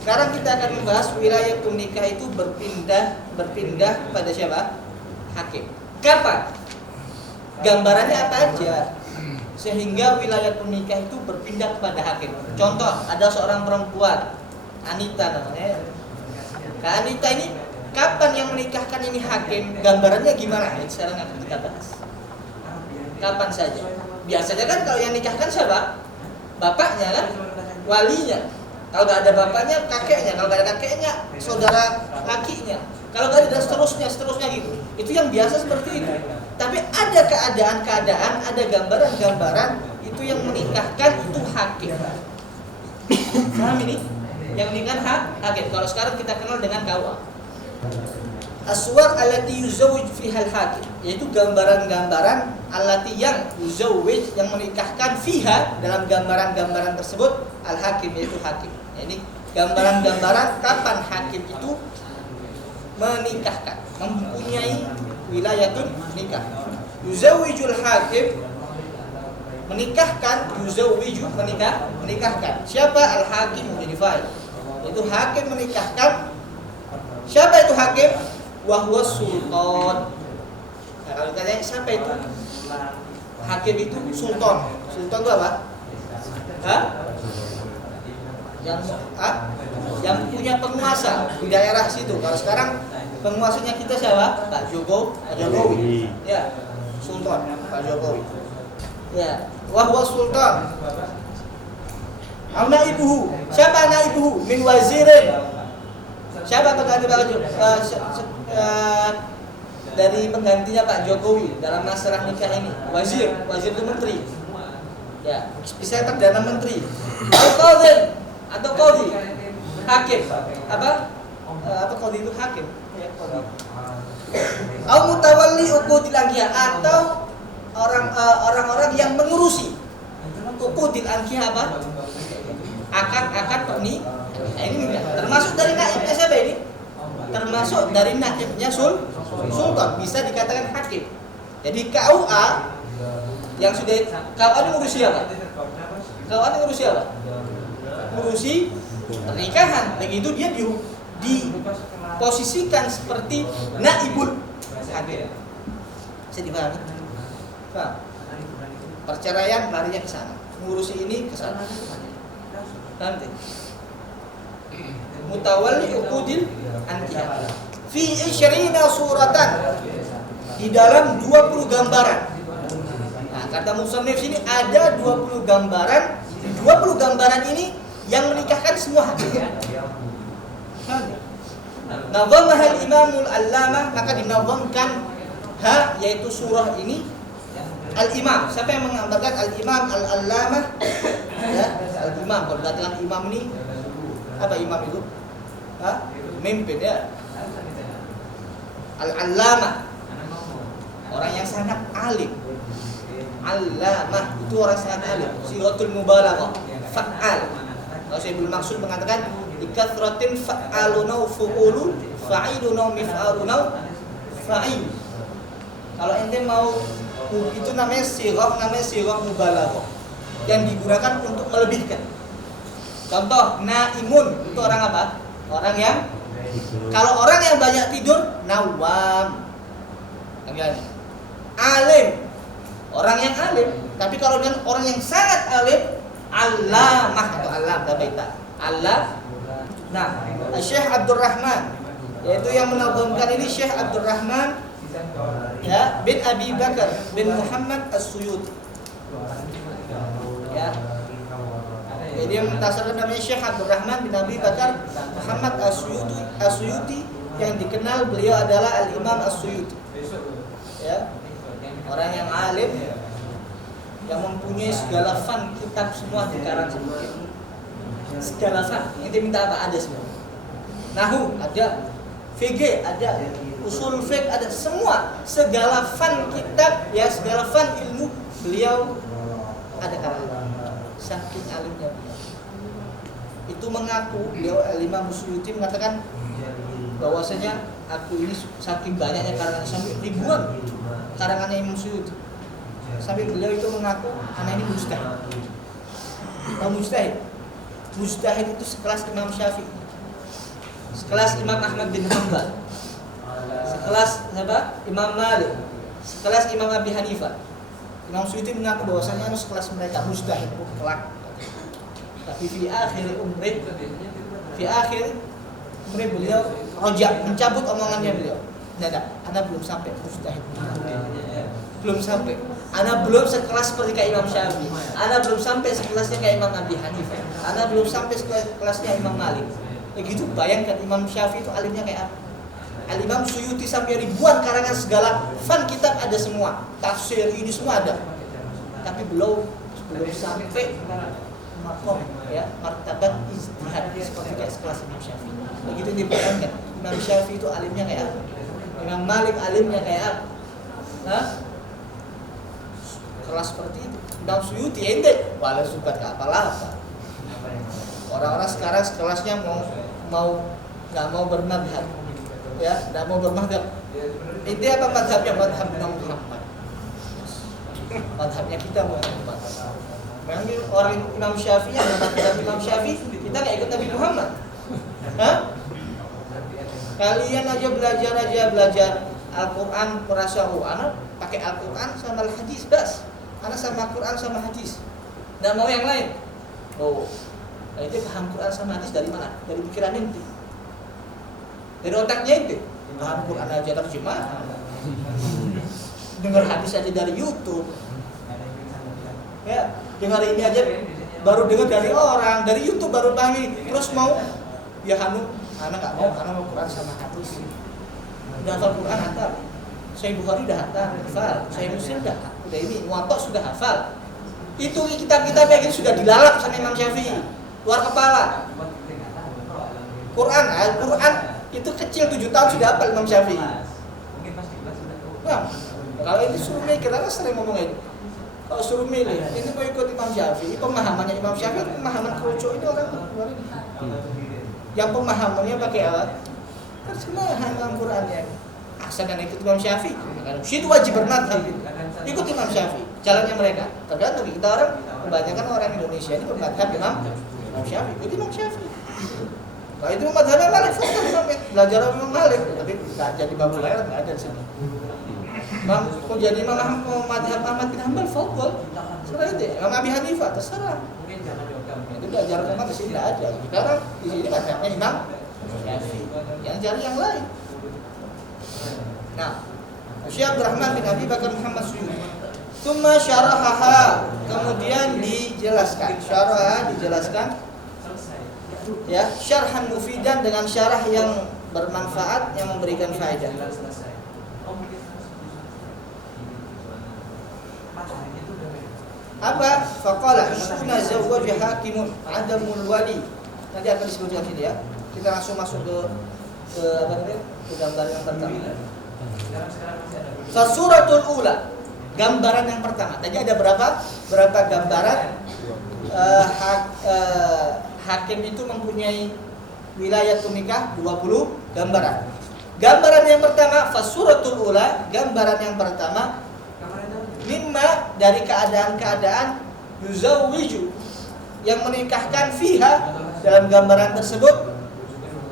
Sekarang kita akan membahas wilayatun nikah itu berpindah pada siapa? Hakim. Kapan? Gambarannya apa aja sehingga wilayatun nikah itu berpindah kepada hakim. Contoh, ada seorang perempuan, Anita namanya. Nah, Anita ini kapan yang menikahkan ini hakim? Gambarannya gimana? Sekarang akan kita bahas. Kapan saja. Biasanya kan kalau yang nikahkan siapa? Bapaknya kan? Walinya. Kalau nggak ada bapaknya, kakeknya. Kalau nggak ada kakeknya, saudara lakinya. Kalau nggak ada seterusnya gitu. Itu yang biasa seperti itu. Tapi ada keadaan-keadaan, ada gambaran-gambaran itu yang menikahkan itu hakim. Paham ini? Yang menikahkan hakim. Kalau sekarang kita kenal dengan KUA. Aswar allati yuzawwij fiha al-hakim, yaitu gambaran-gambaran allati yang yuzawwij yang menikahkan fiha dalam gambaran-gambaran tersebut al-hakim yaitu hakim. Ini gambaran-gambaran kapan hakim itu menikahkan, mempunyai wilayatun nikah. Yuzawwijul hakim, menikahkan, yuzawwiju menikahkan. Siapa? Al-hakim menjadi fa'il. Itu hakim menikahkan. Siapa itu hakim? Wahwa sultan. Nah, kalau ditanya siapa itu? Hakim itu sultan. Sultan itu apa? Hah? Yang punya penguasa di daerah situ. Kalau sekarang penguasanya kita siapa? Pak Jokowi. Ya, sultan Pak Jokowi. Ya, wahwa sultan. Naibuhu. Siapa naibuhu? Min wazirin. Siapa pengganti Pak Jokowi? Dari penggantinya Pak Jokowi dalam masalah nikah ini? Wazir itu menteri. Ya, bisa perdana menteri. Atau qadhi, hakim. Apa qadhi itu hakim? Ya, qadhi. Au mutawalli uqudil ankiah, atau orang-orang yang mengurusi uqudil ankiah apa? Akad pernikahan. Nah, ini termasuk dari naibnya siapa ini? Termasuk dari naibnya sultan, bisa dikatakan hakim. Jadi KUA yang sudah KUA ini ngurusi apa? KUA ini ngurusi apa? Ngurusi pernikahan. Begitu dia diposisikan seperti naibul hakim. Bisa dipahami? Paham? Perceraian larinya ke sana, ngurusi ini ke sana. Nanti mutawalli uqudil ankiyah fi 20 suratan, di dalam 20 gambaran. Nah, kata musannif sini ada 20 gambaran. 20 gambaran ini yang menikahkan semua hakim. Nazamah al-Imamul Allamah, maka dinazamkan yaitu surah ini Al-Imam. Siapa yang menggambarkan? Al-Imam Al-Allamah. Ya, Al-Imam. Kalau dikatakan imam ini apa imam itu? Pemimpin ya. Al-Allamah, orang yang sangat alim. Allamah itu orang sangat alim. Sighatul mubalaghah, fa'al. Kalau saya belum maksud mengatakan ikathratin fa'aluna fu'ulu fa'iluna mif'aluna fa'il. Kalau ente mau itu namanya sighah mubalaghah yang digunakan untuk melebihkan. Contoh, naimun itu orang apa? Orang yang, kalau orang yang banyak tidur, nawam. Alim, orang yang alim. Tapi kalau dengan orang yang sangat alim, allamah atau alam, Allah. Nah, Syekh Abdul Rahman, yaitu yang menazamkan ini Syekh Abdul Rahman ya bin Abi Bakar bin Muhammad As-Suyuti. Ya. Jadi yang mentasarkan namanya Syekh Abdul Rahman bin Abi Bakar Muhammad As-Suyuti, yang dikenal beliau adalah Al-Imam As-Suyuti. Ya. Orang yang alim, yang mempunyai segala fan kitab semua dikarang semua. Segala fan, ini minta apa? Ada semua. Nahu ada, VG ada, usul fiqh ada, semua segala fan kitab ya, segala fan ilmu beliau ada karangan. Saking alimnya beliau. Itu mengaku beliau Al-Imam Suyuti mengatakan bahwasanya aku ini saking banyaknya karangan sampai ribuan karangannya Imam Suyuti. Sampai beliau itu mengaku anak ini mujtahid. Mujtahid itu sekelas Imam Syafi'i. sekelas Imam Ahmad bin Hanbal, sekelas siapa? Imam Malik, sekelas Imam Abi Hanifah. Imam Suyuti mengaku bahwasanya sekelas mereka mustahil kelak. Tapi fi akhir umri beliau rojak mencabut omongannya beliau. Tidak, Anda belum sampai mustahil. Belum sampai. Anda belum sekelas seperti kayak Imam Syafi'i. Anda belum sampai sekelasnya kayak Imam Abi Hanifah. Anda belum sampai sekelasnya Imam Malik. Begitu bayangkan Imam Syafi'i itu alimnya kayak apa? Al-Imam Suyuti sampai ribuan karangan segala fan kitab ada semua, tafsir ini semua ada. Tapi belum sampai makom ya, martabat ijtihad seperti kayak sekelas Imam Syafi'i. Begitu dibayangkan Imam Syafi'i itu alimnya kayak apa? Imam Malik alimnya kayak apa? Hah? Kelas seperti itu. Imam Suyuti ente walau suka apalah apa. Orang-orang sekarang sekelasnya nggak mau bermadhab, ya, nggak mau bermadhab. Ini apa madhabnya? Madhab Muhammad. Madhabnya kita Muhammad. Memang orang Imam Syafi'i yang madhab Imam Syafi'i, kita nggak ikut Nabi Muhammad. Hah? Kalian aja belajar Al-Quran merasa anak pakai Al-Quran sama Al-Hadis bas. Anak sama Al-Quran sama Hadis. Nggak mau yang lain. Oh. Nah, itu paham Quran sama hadis dari mana? Dari pikiran ente, dari otaknya ente. Paham Quran aja terjemah, dengar hadis aja dari YouTube, ya, dengar ini aja baru dengar dari orang, dari YouTube baru pahami. Terus mau, ya anak nggak mau, karena mau Quran sama hadis. Udah hafal Quran hafal, Sahih Bukhari udah hafal, Sahih Muslim udah ini, Muwatta sudah hafal. Itu kitab-kitabnya itu sudah dilalap sama Imam Syafi'i. Luar kepala. Quran itu kecil 7 tahun sudah hafal Imam Syafi'i. Nah, kalau ini suruh mikir, karena sering ngomong ini. Kalau suruh milih, ini mau ikut Imam Syafi'i, pemahamannya Imam Syafi'i, pemahaman kerucuk ini orang luar ini. Yang pemahamannya pakai apa? Terjemahan Al-Qur'annya. Asal dan ikut Imam Syafi'i, itu wajib bermadhab. Ikut Imam Syafi'i, jalannya mereka. Tergantung kita orang, kebanyakan orang Indonesia ini bermadhab Imam Syafi'i, ikut Imam Syafi'i. Kalau itu madhabnya Malik, fokus sampai belajar Imam Malik, tapi nggak jadi babu lain, nggak ada di sini. Mau jadi Imam madhab Ahmad bin Hanbal, fokus. Serah itu, Imam Abi Hanifah, terserah. Itu belajar Ahmad di sini nggak ada. Sekarang di sini madhabnya Imam Syafi'i, yang cari yang lain. Nah, Syekh Abdurrahman bin Abi Bakar Muhammad Suyuti. Tsumma syarahaha, kemudian dijelaskan. Syaraha dijelaskan. Ya, syarhan mufidan, dengan syarah yang bermanfaat, yang memberikan faedah. Apa? Faqala isuna zawwaja hakimun adamul wali. Nanti akan disebutkan sini ya. Kita langsung masuk ke apa namanya? Ke gambar yang pertama. Fasuratul ula, gambaran yang pertama. Tadi ada berapa gambaran? Hakim itu mempunyai wilayah nikah 20 gambaran. Gambaran yang pertama, fasuratul ula, gambaran yang pertama, mimma, dari keadaan-keadaan yuzawwiju, yang menikahkan fiha, dalam gambaran tersebut.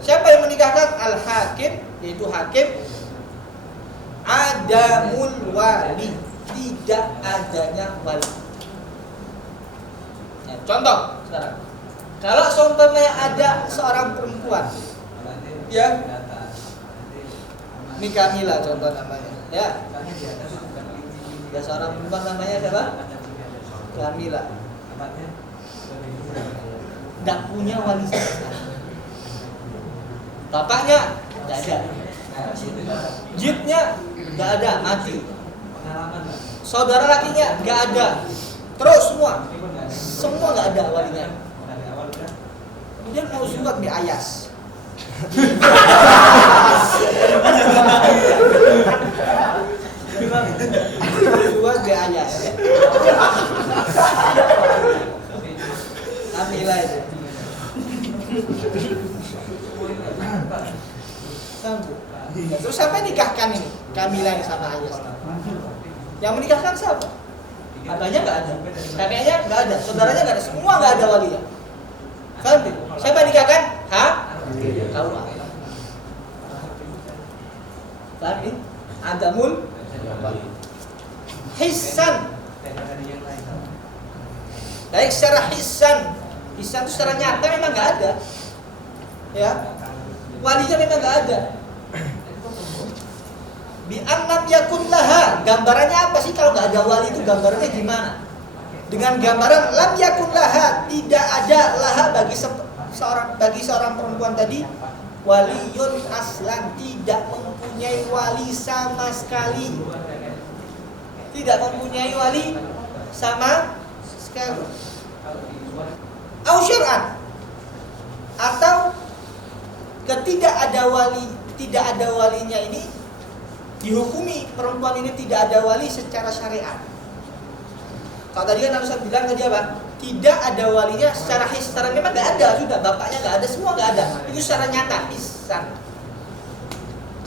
Siapa yang menikahkan? Al-hakim, yaitu hakim. Adamul wali, tidak adanya wali. Ya, contoh sekarang, kalau seumpamanya ada seorang perempuan, ya, ini Kamila contoh namanya, ya, ada seorang perempuan namanya siapa? Kamila. Tidak punya wali sama sekali. Bapaknya tidak ada, jibnya nggak ada, mati. Saudara lakinya nggak ada, terus semua nggak ada walinya. Kemudian mau zuwat bi ayas. Zuwat bi ayas. Kamila itu. Terus siapa nikahkan ini? Kamila yang sama Ayas. Yang menikahkan siapa? Abahnya nggak ada, kakeknya nggak ada, saudaranya nggak ada, semua nggak ada walinya. Paham? Siapa nikahkan? Kau. baik secara hisan itu secara nyata memang nggak ada, ya, walinya memang nggak ada. Bi annam yakun laha, gambarannya apa sih kalau nggak ada wali itu gambarannya gimana? Dengan gambaran lam yakun laha, tidak ada laha bagi seorang perempuan tadi waliyun aslan, tidak mempunyai wali sama sekali. Tidak mempunyai wali sama sekali. Au syar'an, atau tidak ada walinya ini dihukumi perempuan ini tidak ada wali secara syariat. Kalau tadi kan Ustaz bilang tadi apa? Tidak ada walinya secara memang nggak ada, sudah bapaknya nggak ada, semua nggak ada. Itu secara nyata, hisan.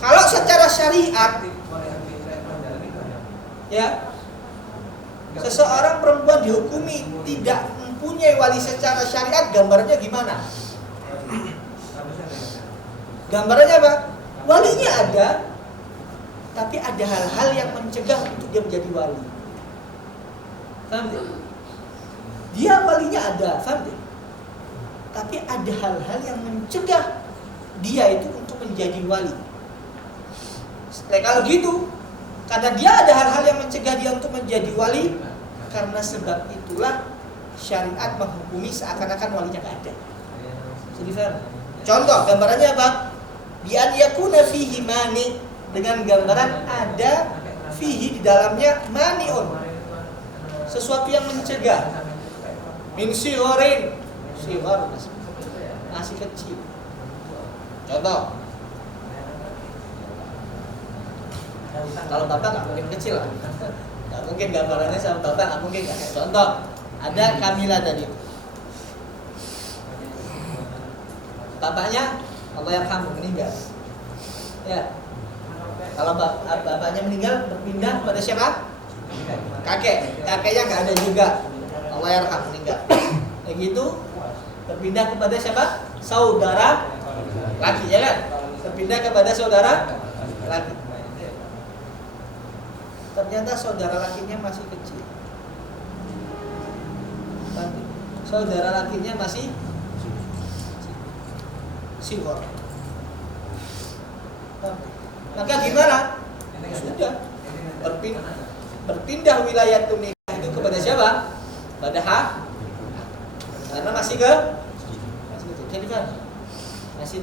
Kalau secara syariat, ya, seseorang perempuan dihukumi tidak mempunyai wali secara syariat, gambarnya gimana? Gambarnya apa? Walinya ada, tapi ada hal-hal yang mencegah untuk dia menjadi wali. Paham tidak? Dia walinya ada, paham tidak? Tapi ada hal-hal yang mencegah dia itu untuk menjadi wali. Kalau gitu, karena dia ada hal-hal yang mencegah dia untuk menjadi wali, karena sebab itulah syariat menghukumi seakan-akan walinya nggak ada. Jadi paham? Contoh gambarannya apa? Bi an yakuna fihi mani, dengan gambaran ada fihi di dalamnya maniun, sesuatu yang mencegah. Min sihorin, sihor masih kecil. Contoh, kalau bapak nggak mungkin kecil lah, nggak mungkin gambarannya sama bapak, nggak mungkin kan. Contoh, ada Kamila tadi, bapaknya Allah yarhamu meninggal, ya. Kalau bapaknya meninggal, berpindah pada siapa? Kakeknya nggak ada juga, Allah yarham, meninggal. Kayak gitu, berpindah kepada siapa? Saudara laki, ya kan? Berpindah kepada saudara laki. Ternyata saudara lakinya masih kecil. Saudara lakinya masih sihor. Maka gimana? Sudah berpindah wilayah nikah itu kepada siapa? Pada hak. Karena masih kecil. Jadi kan masih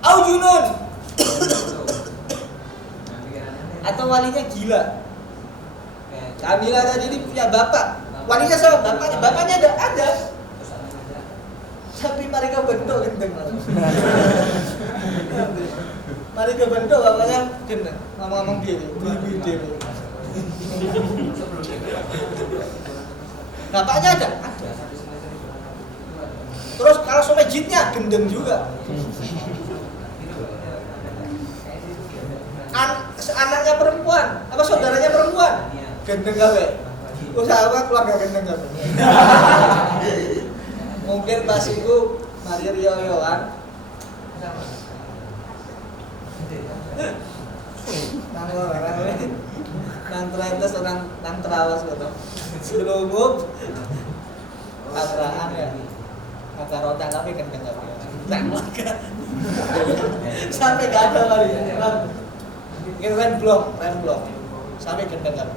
au junun. Atau walinya gila. Kamila tadi ini punya bapak, walinya sama bapaknya ada. Tapi mereka bentuk gendeng. Mereka bentuk bapaknya gendeng. Ngomong dia, dia. Bapaknya ada. Terus kalau sampai jitnya gendeng juga. Anaknya perempuan, apa saudaranya perempuan, gendeng gawe. Usaha apa keluarga gendeng gawe. Mungkin pas itu mari riyo-riyoan. Nang terus nang terawas gitu. Selumup tabrakan ya. Agak roda tapi gendeng gawe. Sampai gak ada kali ya. Ini rem blok, sampai gendeng gawe.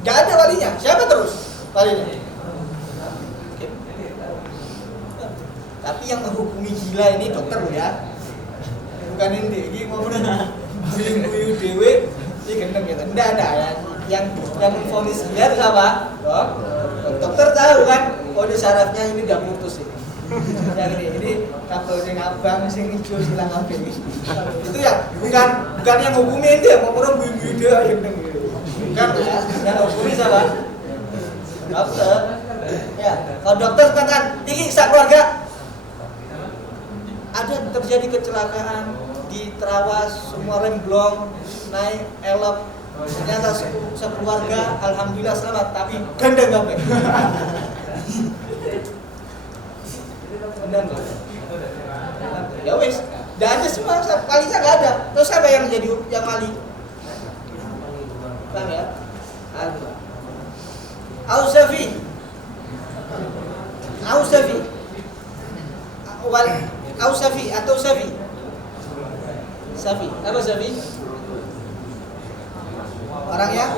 Gak ada walinya, siapa terus walinya? Tapi yang menghukumi gila ini dokter loh ya, bukan ini mau benar buyu dewe ini gendeng gitu. Tidak ada yang memvonis gila itu apa? Dokter tahu kan, kode sarafnya ini udah putus ini. Yang ini kapal dengan abang sing hijau silang apa ini? Itu ya bukan yang hukumin dia, mau orang buyu dia gendeng gitu. Bukan ya, yang hukumi siapa? Dokter. Ya, kalau dokter katakan ini keluarga ada terjadi kecelakaan di Terawas, semua remblong, naik elop, ternyata sekeluarga alhamdulillah selamat, tapi gendeng gawe. Ya wis, tidak ada semua, walinya nggak ada. Terus siapa yang jadi yang wali? Paham ya? Au Safi. Safi atau Safi. Safi. Apa Safi? Orang yang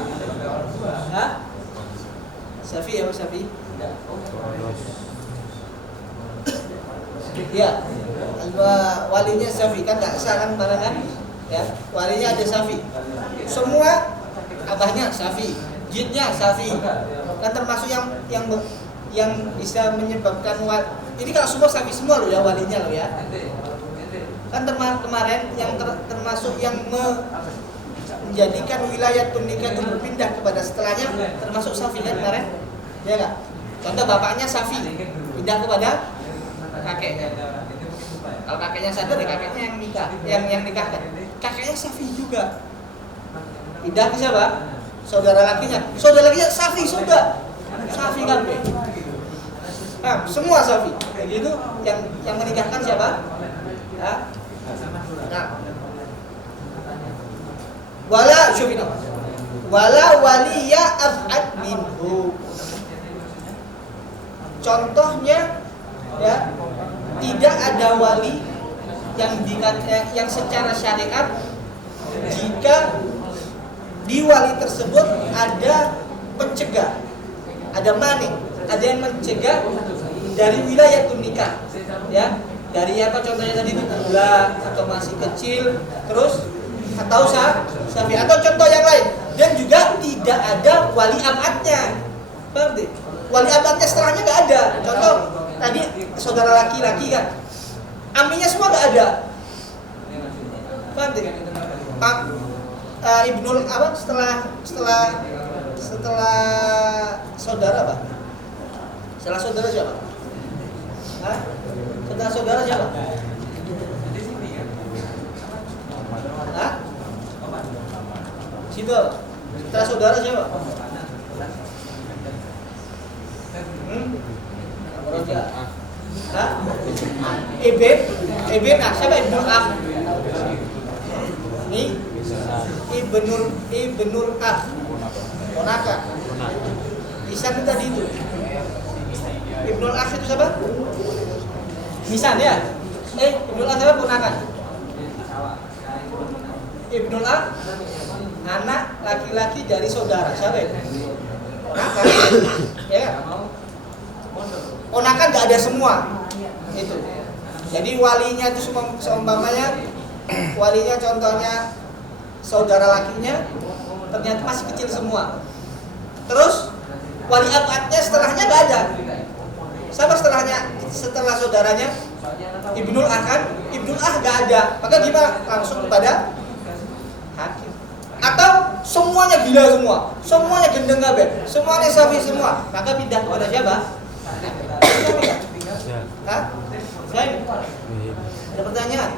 Safi apa Safi? Ya, walinya Safi kan nggak sah kan barengan ya. Walinya ada Safi. Semua abahnya Safi, jidnya Safi. Kan termasuk yang bisa menyebabkan ini kalau semua Safi semua loh ya walinya loh ya. Kan kemarin yang termasuk yang menjadikan wilayah nikah itu berpindah kepada setelahnya termasuk Safi kan kemarin, ya nggak? Contoh bapaknya Safi pindah kepada kakeknya. Kalau kakeknya sadar ya kakeknya yang nikah, yang nikahkan. Kakeknya Safi juga. Pindah ke siapa? Saudara lakinya. Saudara lakinya Safi sudah. Safi kan be. Nah, semua Safi. Gitu yang menikahkan siapa? Ya. Nah. Wala waliya ab'ad minhu. Contohnya ya, tidak ada wali yang secara syariat jika di wali tersebut ada pencegah, ada mani, ada yang mencegah dari wilayah nikah, ya. Dari apa contohnya tadi itu bulan atau masih kecil, terus atau safi atau contoh yang lain, dan juga tidak ada wali abadnya, paham deh? Wali abadnya setelahnya nggak ada. Contoh tadi saudara laki-laki kan, aminya semua nggak ada, paham deh? Ibnul apa setelah saudara apa? Setelah saudara siapa? Hah? Setelah saudara siapa? Hah? Situ. Setelah saudara siapa? Roja. Hah? Ibn siapa Ibnul Ah? Ini Ibnul Ah. Ponakan. Lisan tadi itu. Ibnul Ah itu siapa? Lisan ya? Ibnul Ah siapa ponakan? Ibnul Ah anak laki-laki dari saudara siapa itu? Ponakan. Ya. Ponakan nggak ada semua. Itu. Jadi walinya itu seumpamanya walinya contohnya saudara lakinya ternyata masih kecil semua. Terus wali abadnya setelahnya nggak ada. Siapa setelahnya? Setelah saudaranya Ibnul Ah kan? Ibnul Ah nggak ada. Maka gimana? Langsung kepada hakim. Atau semuanya gila semua, semuanya gendeng kabeh, semuanya safi semua. Maka pindah kepada siapa? Hah? Saya? Ada pertanyaan?